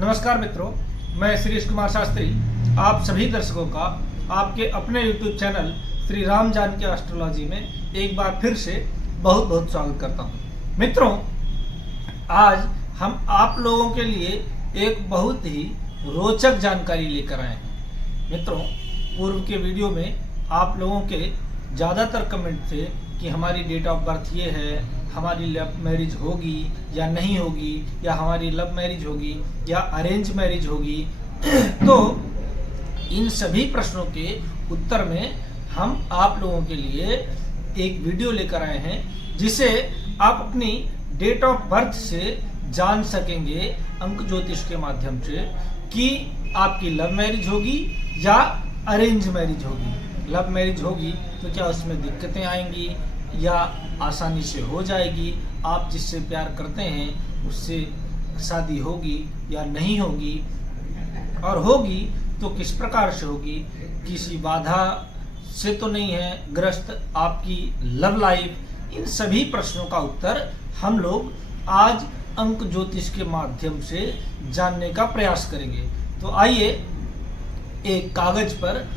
नमस्कार मित्रों, मैं श्री कुमार शास्त्री आप सभी दर्शकों का आपके अपने YouTube channel Shri Ram Janaki astrology में एक बार फिर से बहुत बहुत स्वागत करता हूं। मित्रों, आज हम आप लोगों के लिए एक बहुत ही रोचक जानकारी लेकर आए हैं। मित्रों, पूर्व के वीडियो में आप लोगों के ज़्यादातर कमेंट थे कि हमारी डेट ऑफ बर्थ ये है, हमारी लव मैरिज होगी या नहीं होगी, या हमारी लव मैरिज होगी या अरेंज मैरिज होगी। तो इन सभी प्रश्नों के उत्तर में हम आप लोगों के लिए एक वीडियो लेकर आए हैं, जिसे आप अपनी डेट ऑफ बर्थ से जान सकेंगे अंक ज्योतिष के माध्यम से कि आपकी लव मैरिज होगी या अरेंज मैरिज होगी। लव मैरिज होगी तो क्या उसमें दिक्कतें आएंगी या आसानी से हो जाएगी, आप जिससे प्यार करते हैं उससे शादी होगी या नहीं होगी, और होगी तो किस प्रकार से होगी, किसी बाधा से तो नहीं है ग्रस्त आपकी लव लाइफ। इन सभी प्रश्नों का उत्तर हम लोग आज अंक ज्योतिष के माध्यम से जानने का प्रयास करेंगे। तो आइए एक कागज पर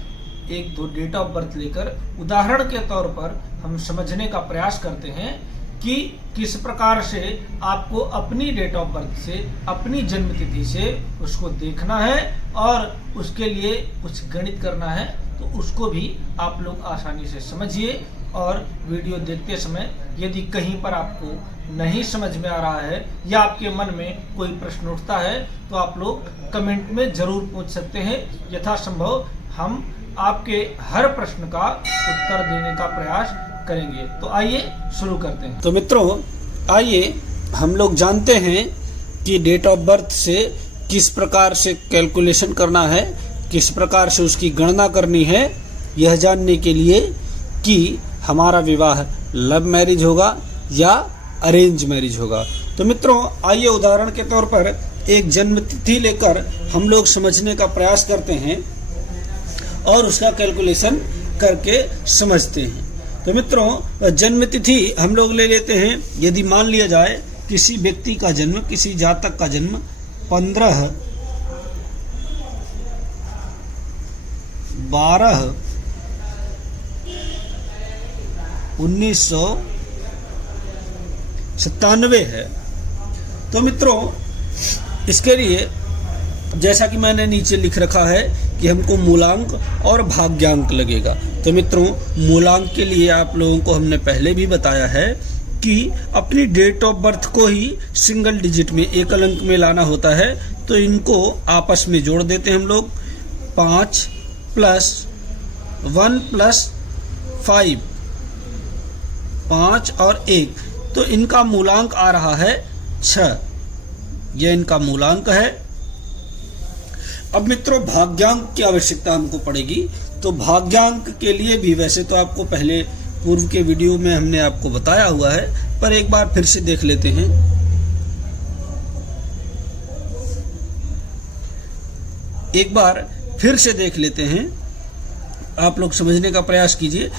एक दो डेट ऑफ बर्थ लेकर उदाहरण के तौर पर हम समझने का प्रयास करते हैं कि किस प्रकार से आपको अपनी डेट ऑफ बर्थ से, अपनी जन्म तिथि से उसको देखना है और उसके लिए कुछ गणित करना है। तो उसको भी आप लोग आसानी से समझिए, और वीडियो देखते समय यदि कहीं पर आपको नहीं समझ में आ रहा है या आपके मन में कोई प्रश्न उठता है तो आप लोग कमेंट में जरूर पूछ सकते हैं। यथासंभव हम आपके हर प्रश्न का उत्तर देने का प्रयास करेंगे। तो आइए शुरू करते हैं। तो मित्रों, आइए हम लोग जानते हैं कि डेट ऑफ बर्थ से किस प्रकार से कैलकुलेशन करना है, किस प्रकार से उसकी गणना करनी है, यह जानने के लिए कि हमारा विवाह लव मैरिज होगा या अरेंज मैरिज होगा। तो मित्रों, आइए उदाहरण के तौर पर एक जन्म तिथि लेकर हम लोग समझने का प्रयास करते हैं और उसका कैलकुलेशन करके समझते हैं। तो मित्रों, जन्म तिथि हम लोग ले लेते हैं। यदि मान लिया जाए किसी व्यक्ति का जन्म, किसी जातक का जन्म 15/12/1997 है। तो मित्रों, इसके लिए जैसा कि मैंने नीचे लिख रखा है कि हमको मूलांक और भाग्यांक लगेगा। तो मित्रों, मूलांक के लिए आप लोगों को हमने पहले भी बताया है कि अपनी डेट ऑफ बर्थ को ही सिंगल डिजिट में, एकल अंक में लाना होता है। तो इनको आपस में जोड़ देते हैं हम लोग। 5 + 1 + 5, 5 और 1, तो इनका मूलांक आ रहा है 6। यह इनका मूलांक है। अब मित्रों, भाग्यांक की आवश्यकता हमको पड़ेगी। तो भाग्यांक के लिए भी वैसे तो आपको पहले पूर्व के वीडियो में हमने आपको बताया हुआ है, पर एक बार फिर से देख लेते हैं। एक बार फिर से देख लेते हैं, आप लोग समझने का प्रयास कीजिए।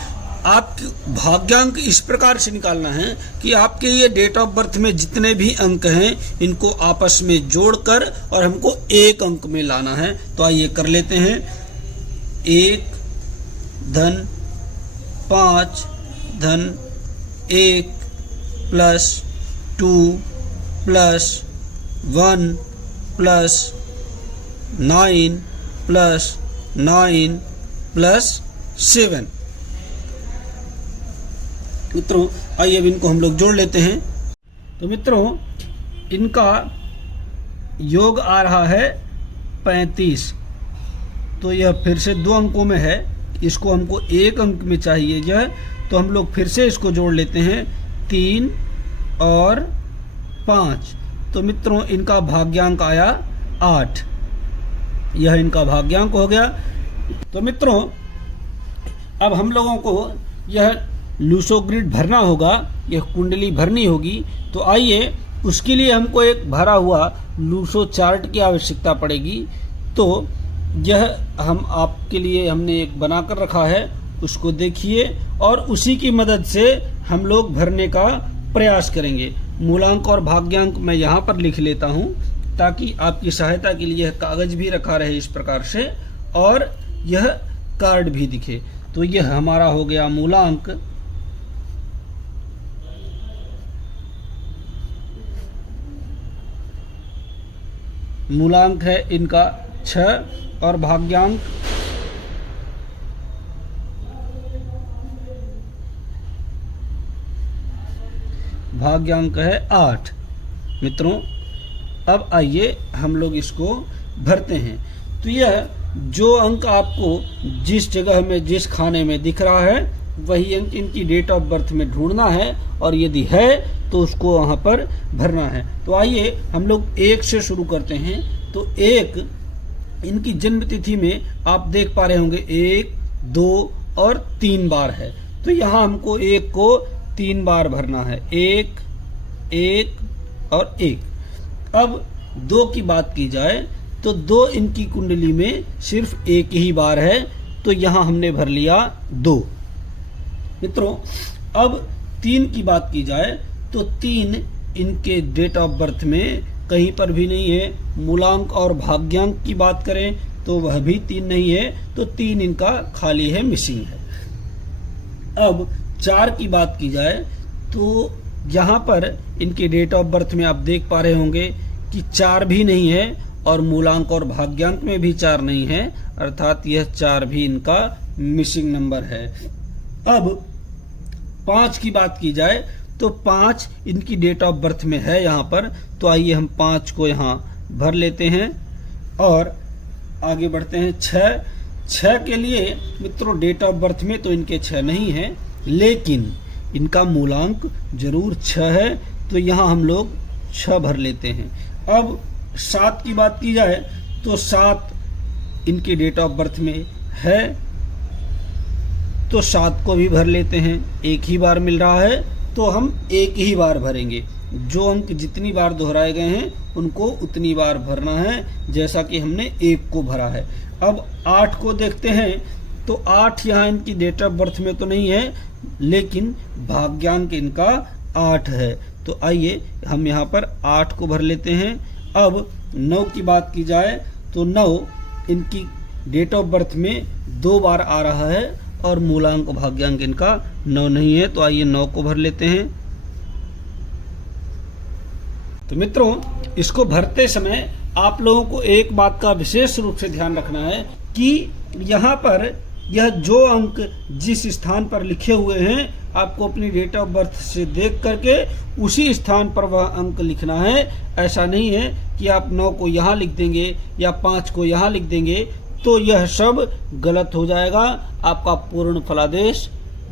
आप भाग्यांक इस प्रकार से निकालना है कि आपके ये डेट ऑफ बर्थ में जितने भी अंक हैं इनको आपस में जोड़कर और हमको एक अंक में लाना है। तो आइए कर लेते हैं। 1 धन 5 धन 1 + 2 + 1 + 9 + 9 + 7। मित्रों, आइए अब इनको हम लोग जोड़ लेते हैं। तो मित्रों, इनका योग आ रहा है 35। तो यह फिर से 2 अंकों में है, इसको हमको 1 अंक में चाहिए यह। तो हम लोग फिर से इसको जोड़ लेते हैं, 3 और 5। तो मित्रों, इनका भाग्यांक आया 8। यह इनका भाग्यांक हो गया। तो मित्रों, अब हम लोगों को यह लूसो ग्रिड भरना होगा, यह कुंडली भरनी होगी। तो आइए, उसके लिए हमको एक भरा हुआ लूसो चार्ट की आवश्यकता पड़ेगी। तो यह हम आपके लिए हमने एक बनाकर रखा है, उसको देखिए और उसी की मदद से हम लोग भरने का प्रयास करेंगे। मूलांक और भाग्यांक मैं यहाँ पर लिख लेता हूँ ताकि आपकी सहायता के लिए यह कागज भी रखा रहे इस प्रकार से और यह कार्ड भी दिखे। तो यह हमारा हो गया मूलांक। मूलांक है इनका 6 और भाग्यांक है 8। मित्रों अब आइए हम लोग इसको भरते हैं। तो यह जो अंक आपको जिस जगह में जिस खाने में दिख रहा है वही अंक इनकी डेट ऑफ बर्थ में ढूंढना है और यदि है तो उसको वहाँ पर भरना है। तो आइए हम लोग 1 से शुरू करते हैं। तो 1 इनकी जन्म तिथि में आप देख पा रहे होंगे 1, 2 और 3 बार है। तो यहाँ हमको 1 को 3 बार भरना है, 1, 1 और 1। अब 2 की बात की जाए तो 2 इनकी कुंडली में सिर्फ 1 ही बार है, तो यहाँ हमने भर लिया 2। मित्रों अब 3 की बात की जाए तो 3 इनके डेट ऑफ बर्थ में कहीं पर भी नहीं है। मूलांक और भाग्यांक की बात करें तो वह भी 3 नहीं है, तो 3 इनका खाली है, मिसिंग है। अब 4 की बात की जाए तो यहाँ पर इनके डेट ऑफ बर्थ में आप देख पा रहे होंगे कि 4 भी नहीं है और मूलांक और भाग्यांक में भी 4 नहीं है, अर्थात यह 4 भी इनका मिसिंग नंबर है। अब 5 की बात की जाए तो 5 इनकी डेट ऑफ बर्थ में है यहाँ पर, तो आइए हम 5 को यहाँ भर लेते हैं और आगे बढ़ते हैं। 6 के लिए मित्रों डेट ऑफ बर्थ में तो इनके 6 नहीं है, लेकिन इनका मूलांक जरूर 6 है, तो यहाँ हम लोग 6 भर लेते हैं। अब 7 की बात की जाए तो 7 इनकी डेट ऑफ बर्थ में है, तो 7 को भी भर लेते हैं। 1 ही बार मिल रहा है तो हम 1 ही बार भरेंगे। जो अंक जितनी बार दोहराए गए हैं उनको उतनी बार भरना है, जैसा कि हमने 1 को भरा है। अब 8 को देखते हैं तो 8 यहाँ इनकी डेट ऑफ बर्थ में तो नहीं है, लेकिन भाग्यांक इनका 8 है, तो आइए हम यहाँ पर 8 को भर लेते हैं। अब 9 की बात की जाए तो 9 इनकी डेट ऑफ बर्थ में 2 बार आ रहा है और मूलांक भाग्यांक इनका 9 नहीं है, तो आइए 9 को भर लेते हैं। तो मित्रों इसको भरते समय आप लोगों को एक बात का विशेष रूप से ध्यान रखना है कि यहाँ पर यह जो अंक जिस स्थान पर लिखे हुए हैं आपको अपनी डेट ऑफ बर्थ से देख करके उसी स्थान पर वह अंक लिखना है। ऐसा नहीं है कि आप 9 को यहाँ लिख देंगे या 5 को यहाँ लिख देंगे, तो यह सब गलत हो जाएगा, आपका पूर्ण फलादेश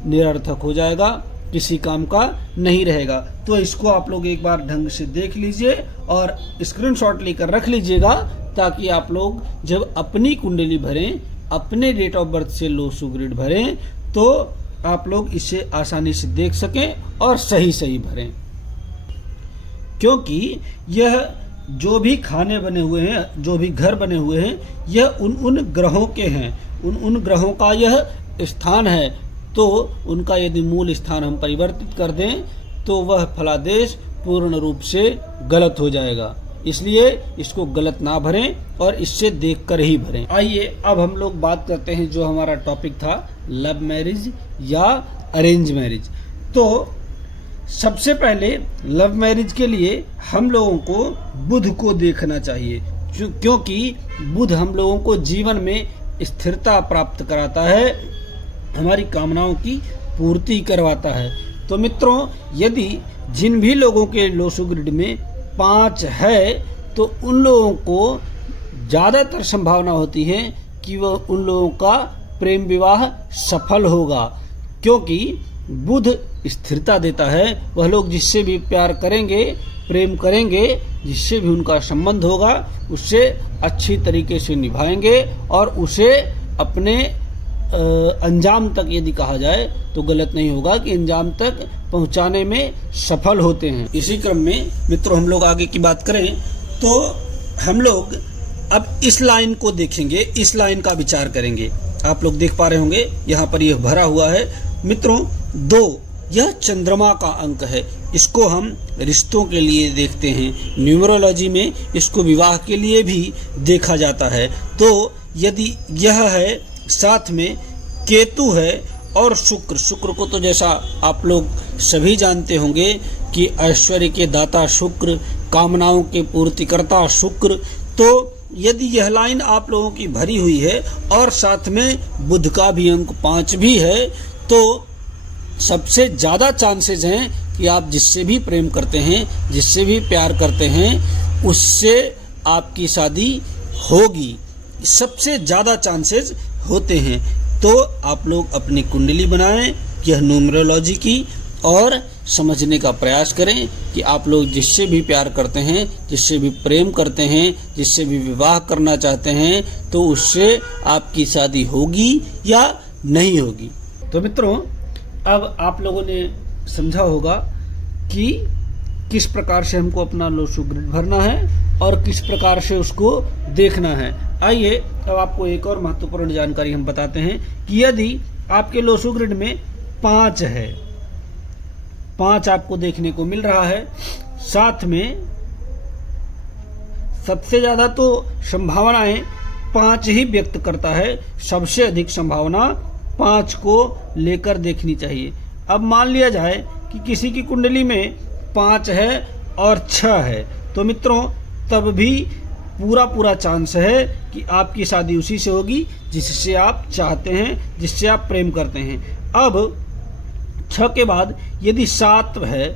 निरर्थक हो जाएगा, किसी काम का नहीं रहेगा। तो इसको आप लोग एक बार ढंग से देख लीजिए और स्क्रीनशॉट लेकर रख लीजिएगा, ताकि आप लोग जब अपनी कुंडली भरें, अपने डेट ऑफ बर्थ से लोसू ग्रिड भरें, तो आप लोग इसे आसानी से देख सकें और सही सही भरें। क्योंकि यह जो भी खाने बने हुए हैं, जो भी घर बने हुए हैं, यह उन ग्रहों के हैं, उन ग्रहों का यह स्थान है। तो उनका यदि मूल स्थान हम परिवर्तित कर दें तो वह फलादेश पूर्ण रूप से गलत हो जाएगा। इसलिए इसको गलत ना भरें और इससे देखकर ही भरें। आइए अब हम लोग बात करते हैं जो हमारा टॉपिक था, लव मैरिज या अरेंज मैरिज। तो सबसे पहले लव मैरिज के लिए हम लोगों को बुध को देखना चाहिए, क्योंकि बुध हम लोगों को जीवन में स्थिरता प्राप्त कराता है, हमारी कामनाओं की पूर्ति करवाता है। तो मित्रों यदि जिन भी लोगों के लोसू ग्रिड में 5 है तो उन लोगों को ज़्यादातर संभावना होती है कि वह उन लोगों का प्रेम विवाह सफल होगा, क्योंकि बुध स्थिरता देता है। वह लोग जिससे भी प्यार करेंगे, प्रेम करेंगे, जिससे भी उनका संबंध होगा उससे अच्छी तरीके से निभाएंगे और उसे अपने अंजाम तक, यदि कहा जाए तो गलत नहीं होगा कि अंजाम तक पहुंचाने में सफल होते हैं। इसी क्रम में मित्रों हम लोग आगे की बात करें तो हम लोग अब इस लाइन को देखेंगे, इस लाइन का विचार करेंगे। आप लोग देख पा रहे होंगे यहाँ पर यह भरा हुआ है। मित्रों 2 यह चंद्रमा का अंक है। इसको हम रिश्तों के लिए देखते हैं, न्यूमरोलॉजी में इसको विवाह के लिए भी देखा जाता है। तो यदि यह है, साथ में केतु है और शुक्र को तो जैसा आप लोग सभी जानते होंगे कि ऐश्वर्य के दाता शुक्र, कामनाओं के पूर्तिकर्ता शुक्र। तो यदि यह लाइन आप लोगों की भरी हुई है और साथ में बुध का भी अंक 5 भी है, तो सबसे ज़्यादा चांसेस हैं कि आप जिससे भी प्रेम करते हैं, जिससे भी प्यार करते हैं, उससे आपकी शादी होगी। सबसे ज़्यादा चांसेस होते हैं। तो आप लोग अपनी कुंडली बनाएं, यह न्यूमरोलॉजी की, और समझने का प्रयास करें कि आप लोग जिससे भी प्यार करते हैं, जिससे भी प्रेम करते हैं, जिससे भी विवाह करना चाहते हैं, तो उससे आपकी शादी होगी या नहीं होगी। तो मित्रों, अब आप लोगों ने समझा होगा कि किस प्रकार से हमको अपना लोसु ग्रिड भरना है और किस प्रकार से उसको देखना है। आइए अब आपको एक और महत्वपूर्ण जानकारी हम बताते हैं कि यदि आपके लोसु ग्रिड में 5 है, 5 आपको देखने को मिल रहा है, साथ में सबसे ज्यादा तो संभावनाएं 5 ही व्यक्त करता है, सबसे अधिक संभावना 5 को लेकर देखनी चाहिए। अब मान लिया जाए कि किसी की कुंडली में 5 है और 6 है, तो मित्रों तब भी पूरा चांस है कि आपकी शादी उसी से होगी जिससे आप चाहते हैं, जिससे आप प्रेम करते हैं। अब 6 के बाद यदि 7 है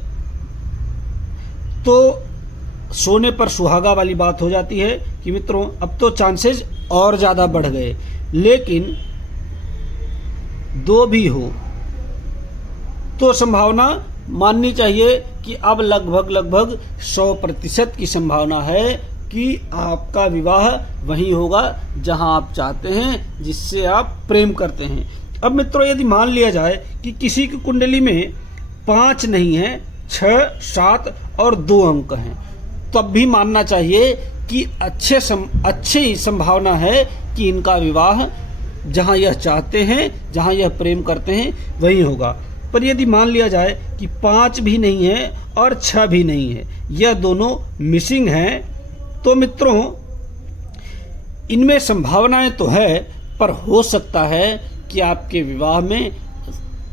तो सोने पर सुहागा वाली बात हो जाती है कि मित्रों अब तो चांसेस और ज़्यादा बढ़ गए। लेकिन 2 भी हो तो संभावना माननी चाहिए कि अब लगभग 100% की संभावना है कि आपका विवाह वहीं होगा जहां आप चाहते हैं, जिससे आप प्रेम करते हैं। अब मित्रों यदि मान लिया जाए कि किसी की कुंडली में 5 नहीं है, 6, 7 और 2 अंक हैं, तब भी मानना चाहिए कि अच्छे ही संभावना है कि इनका विवाह जहां यह चाहते हैं, जहां यह प्रेम करते हैं, वहीं होगा। पर यदि मान लिया जाए कि 5 भी नहीं है और 6 भी नहीं है, यह दोनों मिसिंग हैं, तो मित्रों इनमें संभावनाएं तो है, पर हो सकता है कि आपके विवाह में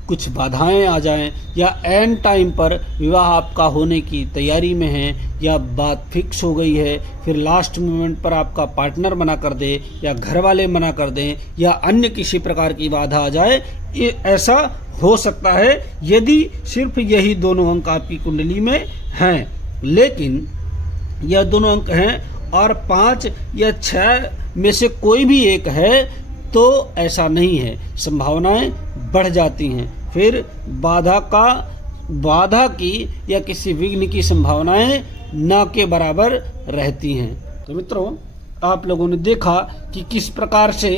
कुछ बाधाएं आ जाएं, या एंड टाइम पर विवाह आपका होने की तैयारी में है, या बात फिक्स हो गई है, फिर लास्ट मोमेंट पर आपका पार्टनर मना कर दे, या घर वाले मना कर दें, या अन्य किसी प्रकार की बाधा आ जाए। ऐसा हो सकता है यदि सिर्फ यही दोनों अंक आपकी कुंडली में हैं। लेकिन यह दोनों अंक हैं और 5 या 6 में से कोई भी एक है, तो ऐसा नहीं है, संभावनाएं बढ़ जाती हैं। फिर बाधा की या किसी विघ्न की संभावनाएं न के बराबर रहती हैं। तो मित्रों आप लोगों ने देखा कि किस प्रकार से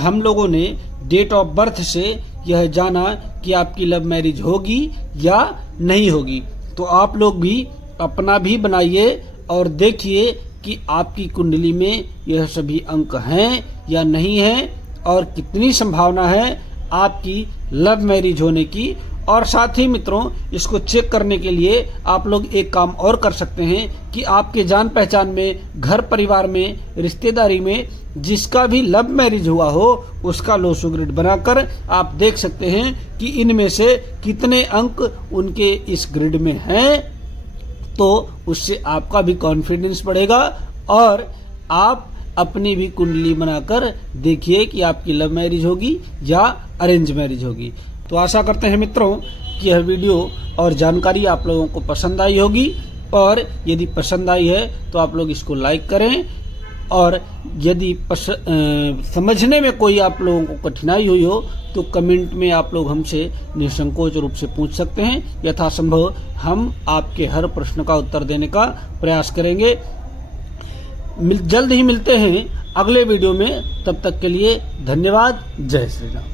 हम लोगों ने डेट ऑफ बर्थ से यह जाना कि आपकी लव मैरिज होगी या नहीं होगी। तो आप लोग भी अपना भी बनाइए और देखिए कि आपकी कुंडली में यह सभी अंक हैं या नहीं हैं, और कितनी संभावना है आपकी लव मैरिज होने की। और साथ ही मित्रों इसको चेक करने के लिए आप लोग एक काम और कर सकते हैं कि आपके जान पहचान में, घर परिवार में, रिश्तेदारी में जिसका भी लव मैरिज हुआ हो, उसका लोसु ग्रिड बनाकर आप देख सकते हैं कि इनमें से कितने अंक उनके इस ग्रिड में हैं। तो उससे आपका भी कॉन्फिडेंस बढ़ेगा और आप अपनी भी कुंडली बनाकर देखिए कि आपकी लव मैरिज होगी या अरेंज मैरिज होगी। तो आशा करते हैं मित्रों कि यह वीडियो और जानकारी आप लोगों को पसंद आई होगी, और यदि पसंद आई है तो आप लोग इसको लाइक करें, और यदि समझने में कोई आप लोगों को कठिनाई हुई हो तो कमेंट में आप लोग हमसे निसंकोच रूप से पूछ सकते हैं। यथासंभव हम आपके हर प्रश्न का उत्तर देने का प्रयास करेंगे। जल्द ही मिलते हैं अगले वीडियो में, तब तक के लिए धन्यवाद। जय श्री राम।